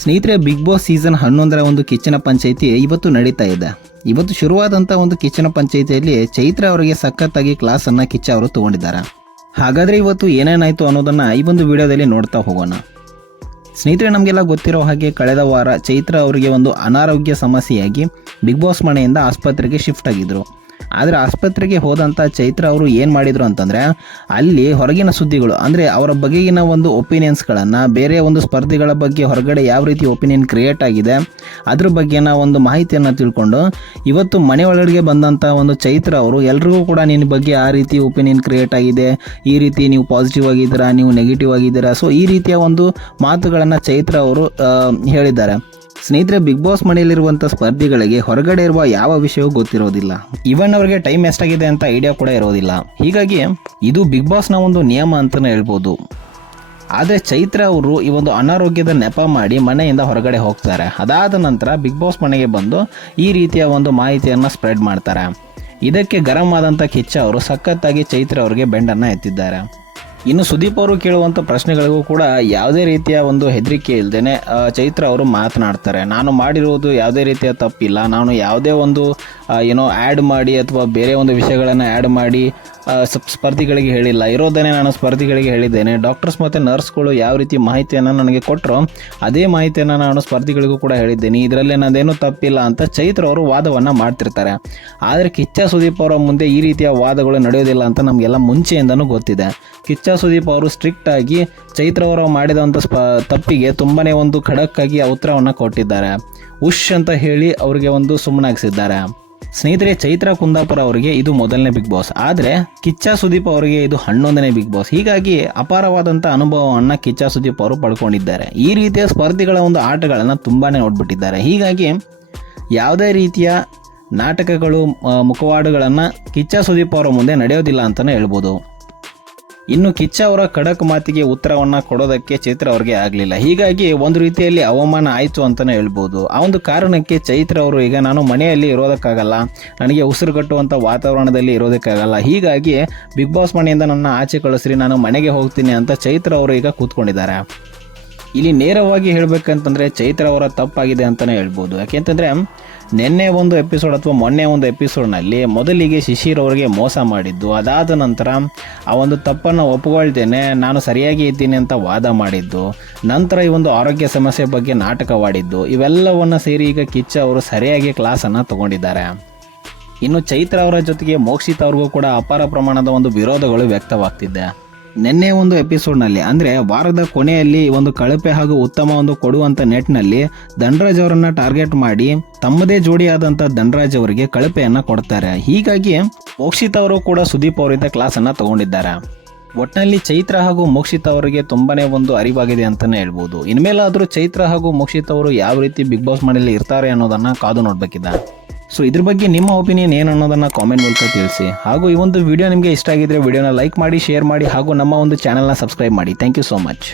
ಸ್ನೇಹಿತರೆ big boss season ಹನ್ನೊಂದರ ಒಂದು ಕಿಚ್ಚನ ಪಂಚಾಯಿತಿ ಇವತ್ತು ನಡೀತಾ ಇದೆ. ಇವತ್ತು ಶುರುವಾದಂಥ ಒಂದು ಕಿಚ್ಚನ ಪಂಚಾಯಿತಿಯಲ್ಲಿ ಚೈತ್ರ ಅವರಿಗೆ ಸಖತ್ತಾಗಿ ಕ್ಲಾಸನ್ನು ಕಿಚ್ಚ ಅವರು ತಗೊಂಡಿದ್ದಾರೆ. ಹಾಗಾದರೆ ಇವತ್ತು ಏನೇನಾಯಿತು ಅನ್ನೋದನ್ನು ಈ ಒಂದು ವಿಡಿಯೋದಲ್ಲಿ ನೋಡ್ತಾ ಹೋಗೋಣ. ಸ್ನೇಹಿತರೆ, ನಮಗೆಲ್ಲ ಗೊತ್ತಿರೋ ಹಾಗೆ ಕಳೆದ ವಾರ ಚೈತ್ರ ಅವರಿಗೆ ಒಂದು ಅನಾರೋಗ್ಯ ಸಮಸ್ಯೆಯಾಗಿ ಬಿಗ್ ಬಾಸ್ ಮನೆಯಿಂದ ಆಸ್ಪತ್ರೆಗೆ ಶಿಫ್ಟ್ ಆಗಿದ್ರು. ಆದರೆ ಆಸ್ಪತ್ರೆಗೆ ಹೋದಂಥ ಚೈತ್ರ ಅವರು ಏನು ಮಾಡಿದರು ಅಂತಂದರೆ ಅಲ್ಲಿ ಹೊರಗಿನ ಸುದ್ದಿಗಳು, ಅಂದರೆ ಅವರ ಬಗೆಗಿನ ಒಂದು ಒಪಿನಿಯನ್ಸ್ಗಳನ್ನು ಬೇರೆ ಒಂದು ಸ್ಪರ್ಧಿಗಳ ಬಗ್ಗೆ ಹೊರಗಡೆ ಯಾವ ರೀತಿ ಒಪಿನಿಯನ್ ಕ್ರಿಯೇಟ್ ಆಗಿದೆ, ಅದ್ರ ಬಗ್ಗೆನ ಒಂದು ಮಾಹಿತಿಯನ್ನು ತಿಳ್ಕೊಂಡು ಇವತ್ತು ಮನೆ ಒಳಗಡೆ ಬಂದಂಥ ಒಂದು ಚೈತ್ರ ಅವರು ಎಲ್ರಿಗೂ ಕೂಡ ನಿನ್ನ ಬಗ್ಗೆ ಆ ರೀತಿ ಒಪಿನಿಯನ್ ಕ್ರಿಯೇಟ್ ಆಗಿದೆ, ಈ ರೀತಿ ನೀವು ಪಾಸಿಟಿವ್ ಆಗಿದ್ದೀರಾ, ನೀವು ನೆಗೆಟಿವ್ ಆಗಿದ್ದೀರಾ ಸೊ ಈ ರೀತಿಯ ಒಂದು ಮಾತುಗಳನ್ನು ಚೈತ್ರ ಅವರು ಹೇಳಿದ್ದಾರೆ. ಸ್ನೇಹಿತರೆ ಬಿಗ್ ಬಾಸ್ ಮನೆಯಲ್ಲಿರುವಂಥ ಸ್ಪರ್ಧಿಗಳಿಗೆ ಹೊರಗಡೆ ಇರುವ ಯಾವ ವಿಷಯವೂ ಗೊತ್ತಿರೋದಿಲ್ಲ. ಇವನ್ ಅವರಿಗೆ ಟೈಮ್ ಎಷ್ಟಾಗಿದೆ ಅಂತ ಐಡಿಯಾ ಕೂಡ ಇರೋದಿಲ್ಲ. ಹೀಗಾಗಿ ಇದು ಬಿಗ್ ಬಾಸ್ನ ಒಂದು ನಿಯಮ ಅಂತಲೇ ಹೇಳ್ಬೋದು. ಆದರೆ ಚೈತ್ರ ಅವರು ಈ ಒಂದು ಅನಾರೋಗ್ಯದ ನೆಪ ಮಾಡಿ ಮನೆಯಿಂದ ಹೊರಗಡೆ ಹೋಗ್ತಾರೆ. ಅದಾದ ನಂತರ ಬಿಗ್ ಬಾಸ್ ಮನೆಗೆ ಬಂದು ಈ ರೀತಿಯ ಒಂದು ಮಾಹಿತಿಯನ್ನು ಸ್ಪ್ರೆಡ್ ಮಾಡ್ತಾರೆ. ಇದಕ್ಕೆ ಗರಂ ಆದಂಥ ಕಿಚ್ಚ ಅವರು ಸಖತ್ತಾಗಿ ಚೈತ್ರ ಅವರಿಗೆ ಬೆಂಡನ್ನು ಎತ್ತಿದ್ದಾರೆ. ಇನ್ನು ಸುದೀಪ್ ಅವರು ಕೇಳುವಂಥ ಪ್ರಶ್ನೆಗಳಿಗೂ ಕೂಡ ಯಾವುದೇ ರೀತಿಯ ಒಂದು ಹೆದರಿಕೆ ಇಲ್ಲದೇನೆ ಚೈತ್ರ ಅವರು ಮಾತನಾಡ್ತಾರೆ. ನಾನು ಮಾಡಿರುವುದು ಯಾವುದೇ ರೀತಿಯ ತಪ್ಪಿಲ್ಲ. ನಾನು ಯಾವುದೇ ಒಂದು ಏನೋ ಆ್ಯಡ್ ಮಾಡಿ ಅಥವಾ ಬೇರೆ ಒಂದು ವಿಷಯಗಳನ್ನು ಆ್ಯಡ್ ಮಾಡಿ ಸ್ಪರ್ಧಿಗಳಿಗೆ ಹೇಳಿಲ್ಲ. ಇರೋದನ್ನೇ ನಾನು ಸ್ಪರ್ಧಿಗಳಿಗೆ ಹೇಳಿದ್ದೇನೆ. ಡಾಕ್ಟರ್ಸ್ ಮತ್ತು ನರ್ಸ್ಗಳು ಯಾವ ರೀತಿ ಮಾಹಿತಿಯನ್ನು ನನಗೆ ಕೊಟ್ಟರು ಅದೇ ಮಾಹಿತಿಯನ್ನು ನಾನು ಸ್ಪರ್ಧಿಗಳಿಗೂ ಕೂಡ ಹೇಳಿದ್ದೇನೆ. ಇದರಲ್ಲಿ ನನ್ನದೇನೂ ತಪ್ಪಿಲ್ಲ ಅಂತ ಚೈತ್ರ ಅವರು ವಾದವನ್ನು ಮಾಡ್ತಿರ್ತಾರೆ. ಆದರೆ ಕಿಚ್ಚ ಸುದೀಪ್ ಅವರ ಮುಂದೆ ಈ ರೀತಿಯ ವಾದಗಳು ನಡೆಯೋದಿಲ್ಲ ಅಂತ ನಮಗೆಲ್ಲ ಮುಂಚೆಯಿಂದನೂ ಗೊತ್ತಿದೆ. ಕಿಚ್ಚ ಸುದೀಪ್ ಅವರು ಸ್ಟ್ರಿಕ್ಟ್ ಆಗಿ ಚೈತ್ರ ಅವರು ಮಾಡಿದಂಥ ಸ್ಪ, ತಪ್ಪಿಗೆ ತುಂಬನೇ ಒಂದು ಖಡಕ್ಕಾಗಿ ಉತ್ತರವನ್ನು ಕೊಟ್ಟಿದ್ದಾರೆ. ಉಶ್ ಅಂತ ಹೇಳಿ ಅವರಿಗೆ ಒಂದು ಸುಮ್ಮನಾಗಿಸಿದ್ದಾರೆ ಸ್ನೇಹಿತರೆ, ಚೈತ್ರ ಕುಂದಾಪುರ ಅವರಿಗೆ ಇದು ಮೊದಲನೇ ಬಿಗ್ ಬಾಸ್. ಆದರೆ ಕಿಚ್ಚ ಸುದೀಪ್ ಅವರಿಗೆ ಇದು ಹನ್ನೊಂದನೇ ಬಿಗ್ ಬಾಸ್. ಹೀಗಾಗಿ ಅಪಾರವಾದಂಥ ಅನುಭವವನ್ನು ಕಿಚ್ಚ ಸುದೀಪ್ ಅವರು ಪಡ್ಕೊಂಡಿದ್ದಾರೆ. ಈ ರೀತಿಯ ಸ್ಪರ್ಧಿಗಳ ಒಂದು ಆಟಗಳನ್ನು ತುಂಬಾ ನೋಡ್ಬಿಟ್ಟಿದ್ದಾರೆ. ಹೀಗಾಗಿ ಯಾವುದೇ ರೀತಿಯ ನಾಟಕಗಳು ಮುಖವಾಡುಗಳನ್ನು ಕಿಚ್ಚ ಸುದೀಪ್ ಅವರ ಮುಂದೆ ನಡೆಯೋದಿಲ್ಲ ಅಂತಲೇ ಹೇಳ್ಬೋದು. ಇನ್ನು ಕಿಚ್ಚ ಅವರ ಖಡಕ್ ಮಾತಿಗೆ ಉತ್ತರವನ್ನ ಕೊಡೋದಕ್ಕೆ ಚೈತ್ರ ಅವ್ರಿಗೆ ಆಗಲಿಲ್ಲ. ಹೀಗಾಗಿ ಒಂದು ರೀತಿಯಲ್ಲಿ ಅವಮಾನ ಆಯಿತು ಅಂತಲೇ ಹೇಳ್ಬೋದು. ಆ ಒಂದು ಕಾರಣಕ್ಕೆ ಚೈತ್ರ ಅವರು, ಈಗ ನಾನು ಮನೆಯಲ್ಲಿ ಇರೋದಕ್ಕಾಗಲ್ಲ. ನನಗೆ ಉಸಿರುಗಟ್ಟುವಂಥ ವಾತಾವರಣದಲ್ಲಿ ಇರೋದಕ್ಕಾಗಲ್ಲ. ಹೀಗಾಗಿ ಬಿಗ್ ಬಾಸ್ ಮನೆಯಿಂದ ನನ್ನ ಆಚೆ ಕಳಿಸ್ರಿ. ನಾನು ಮನೆಗೆ ಹೋಗ್ತೀನಿ ಅಂತ ಚೈತ್ರ ಅವರು ಈಗ ಕೂತ್ಕೊಂಡಿದ್ದಾರೆ. ಇಲ್ಲಿ ನೇರವಾಗಿ ಹೇಳಬೇಕಂತಂದ್ರೆ ಚೈತ್ರ ಅವರ ತಪ್ಪಾಗಿದೆ ಅಂತಲೇ ಹೇಳ್ಬೋದು. ಯಾಕೆಂತಂದ್ರೆ ನಿನ್ನೆ ಒಂದು ಎಪಿಸೋಡ್ ಅಥವಾ ಮೊನ್ನೆ ಒಂದು ಎಪಿಸೋಡ್ನಲ್ಲಿ ಮೊದಲಿಗೆ ಶಿಶಿರ್ ಅವರಿಗೆ ಮೋಸ ಮಾಡಿದ್ದು. ಅದಾದ ನಂತರ ಆ ಒಂದು ತಪ್ಪನ್ನು ಒಪ್ಕೊಳ್ತೇನೆ ನಾನು ಸರಿಯಾಗಿ ಇದ್ದೀನಿ ಅಂತ ವಾದ ಮಾಡಿದ್ದು. ನಂತರ ಈ ಒಂದು ಆರೋಗ್ಯ ಸಮಸ್ಯೆ ಬಗ್ಗೆ ನಾಟಕವಾಡಿದ್ದು. ಇವೆಲ್ಲವನ್ನು ಸೇರಿ ಈಗ ಕಿಚ್ಚ ಅವರು ಸರಿಯಾಗಿ ಕ್ಲಾಸನ್ನು ತಗೊಂಡಿದ್ದಾರೆ. ಇನ್ನು ಚೈತ್ರ ಅವರ ಜೊತೆಗೆ ಮೋಕ್ಷಿತ್ ಅವ್ರಿಗೂ ಕೂಡ ಅಪಾರ ಪ್ರಮಾಣದ ಒಂದು ವಿರೋಧಗಳು ವ್ಯಕ್ತವಾಗ್ತಿದೆ. ನಿನ್ನೆ ಒಂದು ಎಪಿಸೋಡ್ನಲ್ಲಿ, ಅಂದರೆ ವಾರದ ಕೊನೆಯಲ್ಲಿ ಒಂದು ಕಳಪೆ ಹಾಗೂ ಉತ್ತಮ ಒಂದು ಕೊಡುವಂಥ ನೆಟ್ನಲ್ಲಿ ಧನರಾಜ್ ಅವರನ್ನು ಟಾರ್ಗೆಟ್ ಮಾಡಿ ತಮ್ಮದೇ ಜೋಡಿಯಾದಂಥ ಧನರಾಜ್ ಅವರಿಗೆ ಕಳಪೆಯನ್ನು ಕೊಡ್ತಾರೆ. ಹೀಗಾಗಿ ಮೋಕ್ಷಿತ್ ಅವರು ಕೂಡ ಸುದೀಪ್ ಅವರಿಂದ ಕ್ಲಾಸನ್ನು ತಗೊಂಡಿದ್ದಾರೆ. ಒಟ್ಟಿನಲ್ಲಿ ಚೈತ್ರ ಹಾಗೂ ಮೋಕ್ಷಿತ್ ಅವರಿಗೆ ತುಂಬಾನೇ ಒಂದು ಅರಿವಾಗಿದೆ ಅಂತಲೇ ಹೇಳ್ಬೋದು. ಇನ್ಮೇಲಾದರೂ ಚೈತ್ರ ಹಾಗೂ ಮೋಕ್ಷಿತ್ ಅವರು ಯಾವ ರೀತಿ ಬಿಗ್ ಬಾಸ್ ಮನೆಯಲ್ಲಿ ಇರ್ತಾರೆ ಅನ್ನೋದನ್ನ ಕಾದು ನೋಡ್ಬೇಕಿದೆ. ಸೊ ಇದ್ರ ಬಗ್ಗೆ ನಿಮ್ಮ ಒಪಿನಿಯನ್ ಏನು ಅನ್ನೋದನ್ನ ಕಾಮೆಂಟ್ ಮೂಲಕ ತಿಳಿಸಿ. ಹಾಗೂ ಈ ಒಂದು ವಿಡಿಯೋ ನಿಮಗೆ ಇಷ್ಟ ಆಗಿದ್ರೆ ವಿಡಿಯೋನ ಲೈಕ್ ಮಾಡಿ ಶೇರ್ ಮಾಡಿ ಹಾಗೂ ನಮ್ಮ ಒಂದು ಚಾನಲ್ನ ಸಬ್ಸ್ಕ್ರೈಬ್ ಮಾಡಿ. Thank you so much